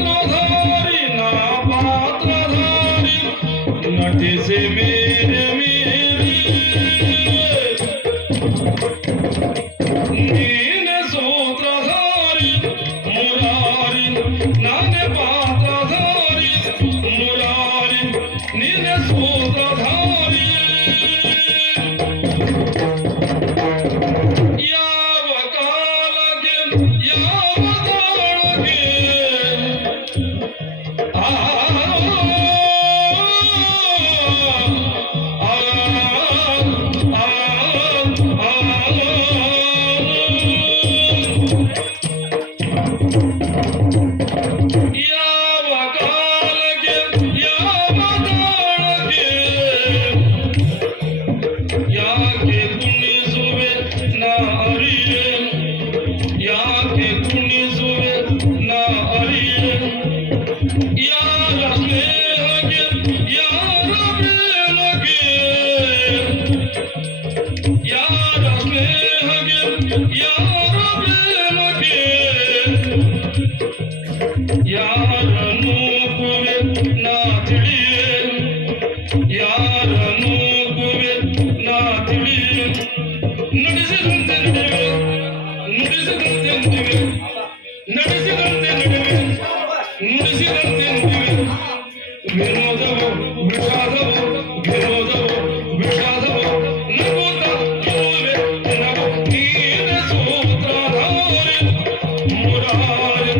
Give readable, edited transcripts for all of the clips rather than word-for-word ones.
ಸೂತ್ರಧಾರಿ ನಾ ಪಾತ್ರಧಾರಿ ನಟಿಸಿ ಮೇರೆ ಮೀರಿ ನೀನೆ ಸೂತ್ರಧಾರಿ ಮುರಾರಿ ನಾನೇ ಪಾತ್ರಧಾರಿ ಮುರಾರಿ ನೀನೆ ಸೂತ್ರಧಾರಿ ಯಾವ ಕಾಲಕ್ಕೆ ಯಾವ ತಾಳಕ್ಕೆ ಆ ಯಾವ ಕಾಲಕ್ಕೆ ಯಾವ ತಾಳಕ್ಕೆ ಯಾಕೆ ಕುಣಿಸುವೆ ನಾ ಅರಿಯೆ ಯಾಕೆ ಕುಣಿಸುವೆ ನಾ ಅರಿಯೆ ಯಾರ ಸ್ನೇಹಕ್ಕೆ ಯಾರ ಬೇಲಗೆ ಯಾರ ಸ್ನೇಹಕ್ಕೆ ಯಾರ ಬೇಲಗೆ ಯಾರನ್ನು ಕುವೆ ನಾ ತಿಳಿಯೆ ಯಾರನ್ನು ಕುವೆ ನಾ ತಿಳಿಯೆ ನುಡಿಸಿದಂತೆ ನಡೆವೆ ನುಡಿಸಿದಂತೆ ನುಡಿವೆ ನಡೆಸಿದಂತೆ ನಡೆವೆ ನುಡಿಸಿದಂತೆ ನುಡಿವೆ ವಿನೋದವು ವಿಷಾದವು ವಿನೋದವು ವಿಷಾದವು ನಗುತ್ತ ಇರುವೆ ನಗು ನೀನೆ ಸೂತ್ರಧಾರಿ ಮುರಾರಿ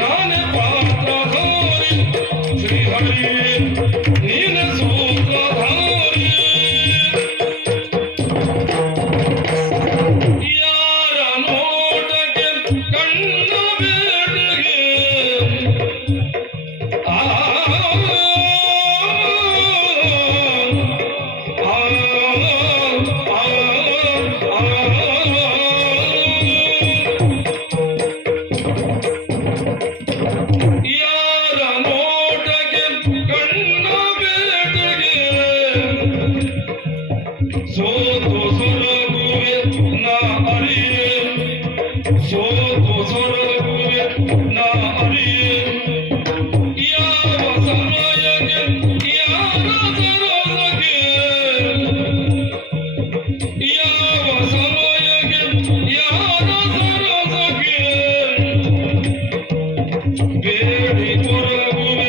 ನಾನೇ ಪಾತ್ರಧಾರಿ ಶ್ರೀಹರಿ ನೀನೆ ಸೂತ್ರಧಾರಿ ಯಾರ ನೋಟಕ್ಕೆ ಕಣ್ಣ ಬೇಟೆಗೆ ಆ ಯಾರ ನೋಟಕ್ಕೆ ಕಣ್ಣ ಬೇಟೆಗೆ ಸೋತು ಸೊರಗುವೆ ನಾ ಅರಿಯೆ ಸೋತು ಸೊರಗುವೆ ನಾ ಅರಿಯೆ ಯಾವ ಸಮಯಕ್ಕೆ ಯಾರ ಸರಸಕ್ಕೆ ಯಾವ ಸಮಯಕ್ಕೆ ಯಾರ ಸರಸಕ್ಕೆ ಬೇಡಿ ಕೊರಗುವೆ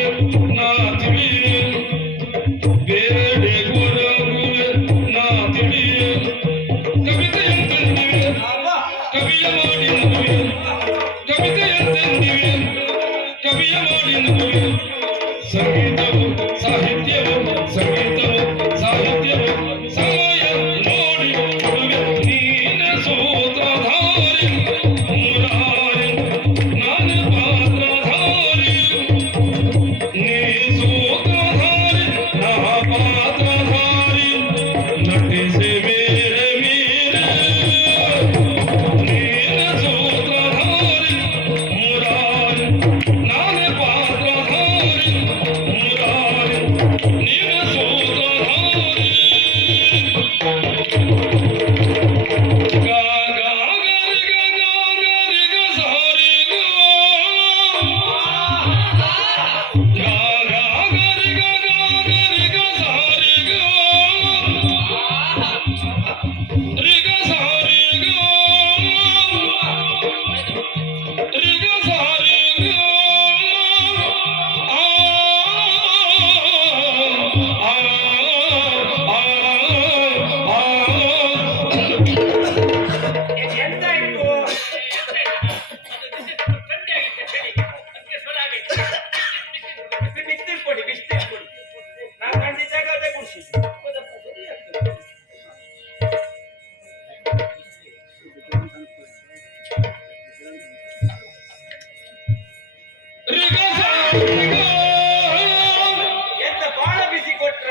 ನಾ ತಿಳಿಯೆ ಬೇಡಿ ಕೊರಗುವೆ ನಾ ತಿಳಿಯೆ ಕವಿತೆಯಂತೆಂದಿವೆ ಕವಿಯ ಮಾಡಿ ನಗುವೆ ಕವಿತೆಯಂತೆಂದಿವೆ ಕವಿಯ ಮಾಡಿ ನಗುವೆ ಸಂಗೀತವು ಸಾಹಿತ್ಯವು ಸಂಗೀತವು ಸಾಹಿತ್ಯವು ಸಮಯ ನೋಡಿ ಕೊಡುವೆ ನೀನೆ ಸೂತ್ರಧಾರಿ ಮುರಾರಿ ನಾನೇ ಪಾತ್ರಧಾರಿ ನೀ ಸೂತ್ರಧಾರಿ ನಾ ಪಾತ್ರಧಾರಿ ನಟಿಸಿ ಬೇರೆ ಮೀರೆ ನೀನೆ ಸೂತ್ರಧಾರಿ ಮುರಾರಿ ನಾನೇ ಪಾತ್ರಧಾರಿ ಮುರಾರಿ ನೀನೆ ಸೂತ್ರಧಾರಿ ಗಾ ಗಾ ಗರಿ ಗ ಗಾ ಗರಿ ಗ ಸಾರಿ ಗ ಗಾ ಗಾ ಗರಿ ಗ ಗಾ ಗರಿ ಗ ಸಾರಿ ಗ ರಿ ಗ ಸಾರಿ ಗ ರಿ ಗ ಸಾರಿ ಗ ಆ ಆ ಆ ಆ ಎಂತಾಯ್ತು ಬಿಸ್ತಿಲ್ ಕೊಡಿ ನಾನು ಕಂಡಿದ್ದಾಗ ಅದೇ ಖುಷಿ ರಿ ಗ ಸಾರಿ ಗ ಎಂತ ಬಾಳ ಬಿಸಿ ಕೊಟ್ರ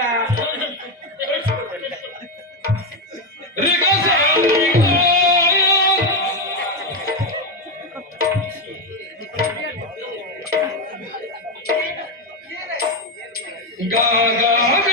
ರಿ ಗ ಸಾರಿ ಗ ಗಾ ಗಾ